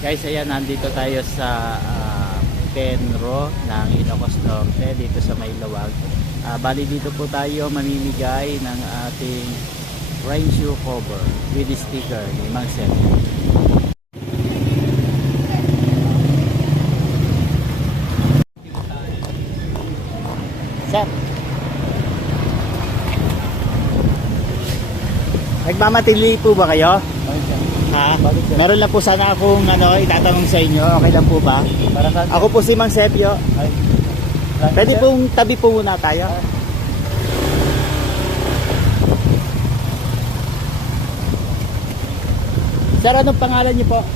Guys, ayan, nandito tayo sa Penro ng Ilocos Norte, dito sa Maylawag. Bali dito po tayo mamimigay ng ating rain shoe cover with sticker ni Mang Sep. Sir, nagmamatili po ba kayo? Ha? Meron lang po sana akong itatanong sa inyo. Okay lang po ba? Ako po si Mang Sepio. Pwede pong tabi po muna tayo. Sir, anong pangalan niyo po?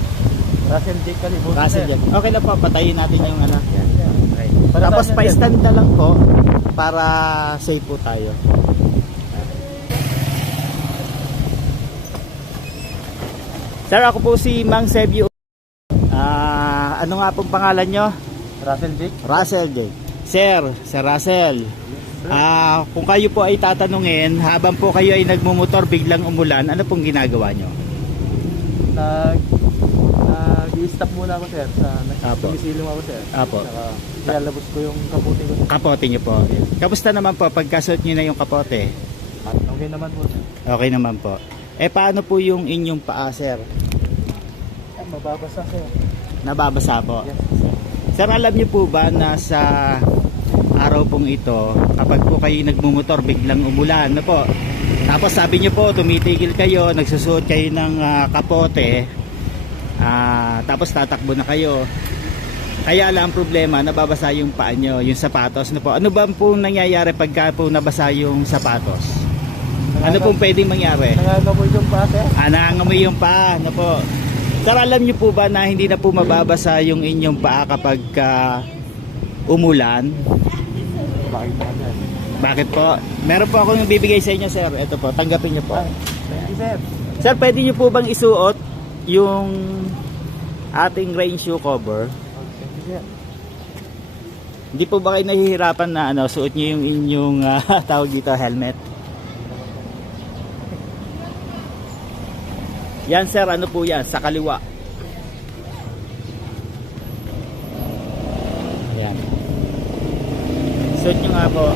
Russell J. Kalibutan. Russell J. Okay lang po, patayin natin yung ano. Okay. Para Tapos saan yan, pa-stand na lang po para safe po tayo. Sir, ako po si Mang Sepio. Ano nga pong pangalan nyo? Russell J. Russell J. Sir Russell. Kung kayo po ay tatanungin, habang po kayo ay nagmumotor biglang umulan, ano pong ginagawa nyo? Nag-i-stop muna ako, sir. Apo. Tumisilong ako, sir. Apo. Saka nilalabos ko yung kapote ko. Kapote nyo po. Kamusta naman po pagkasuot nyo na yung kapote? Okay naman po, sir. Okay naman po. Paano po yung inyong paa, sir? Mababasa, sir. Nababasa po. Yes, Sir, alam niyo po ba na sa araw pong ito, kapag po kayo nagmumotor biglang umulan, po? Tapos sabi niyo po, tumitigil kayo, nagsusuot kayo ng kapote, tapos tatakbo na kayo. Kaya lang ang problema, nababasa yung paa nyo, yung sapatos. Po? Ano ba po nangyayari pagka po nabasa yung sapatos? Ano pong pwedeng mangyari? Nangangamoy yung paa, sir. Nangangamoy yung paa, po? Sir, alam niyo po ba na hindi na po mababasa yung inyong paa kapag umulan? Bakit na, sir? Bakit po? Meron po akong bibigay sa inyo, sir. Ito po, tanggapin niyo po. Thank you, sir. Sir, pwede niyo po bang isuot yung ating rain shoe cover? Thank you, sir. Hindi po ba kayo nahihirapan na suot niyo yung inyong tawag dito, helmet? Yan, sir, ano po yan? Sa kaliwa. Yan. Suot nyo nga po.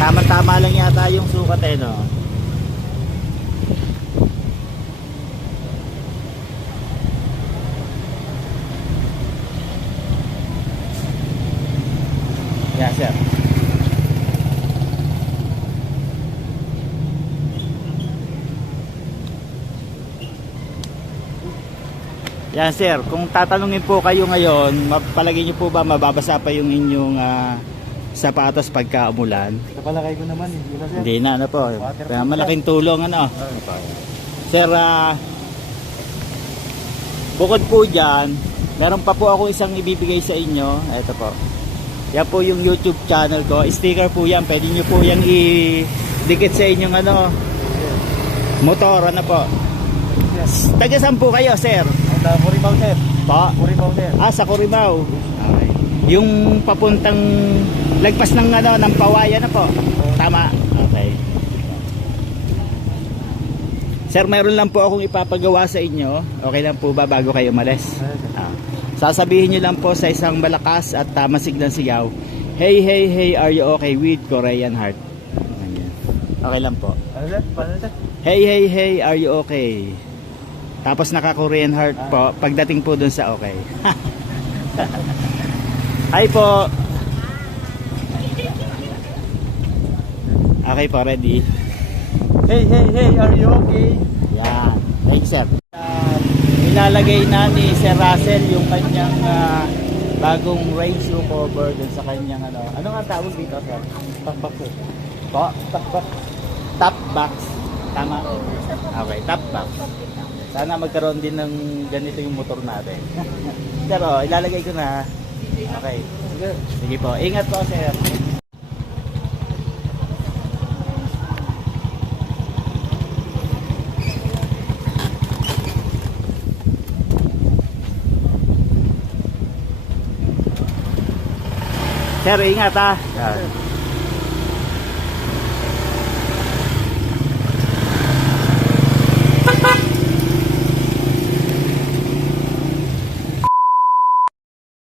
Tama-tama lang yata yung sukat no? Yan, sir. Yan, sir. Kung tatanungin po kayo ngayon, palagi nyo po ba mababasa pa yung inyong sapatos pagka umulan? Napalakay ko naman, hindi na, sir. Hindi na, po. Kaya malaking tulong, Sir, bukod po dyan, meron pa po ako isang ibibigay sa inyo. Ito po. Yan po yung YouTube channel ko. Sticker po yan. Pwede nyo po yan i-dikit sa inyong motor. Po. Taga saan po kayo, sir? Curimaw, sir. Po? Curimaw, sir. Sa Curimaw. Okay. Yung papuntang lagpas ng ng Pawaya po. Tama. Okay. Sir, mayroon lang po akong ipapagawa sa inyo. Okay lang po ba bago kayo umalis? Sasabihin nyo lang po sa isang malakas at masiglang sigaw, "Hey, hey, hey, are you okay?" with Korean Heart. Okay lang po. Ano, sir? Paano, sir? "Hey, hey, hey, are you okay?" Tapos naka-Korean Heart po pagdating po dun sa okay. Hi po. Okay po, ready? Hey, hey, hey, are you okay? Yan. Thanks, sir. Ilalagay na ni Sir Russell yung kanyang bagong rain shoe cover dun sa kanyang ano nga tawag dito, sir? Top box, sir. Po? Top box. Top box. Tama? Okay, top box. Sana magkaroon din ng ganito yung motor natin. Pero ilalagay ko na. Okay. Sige po. Ingat po, sir. Sir, ingat ha. Yan.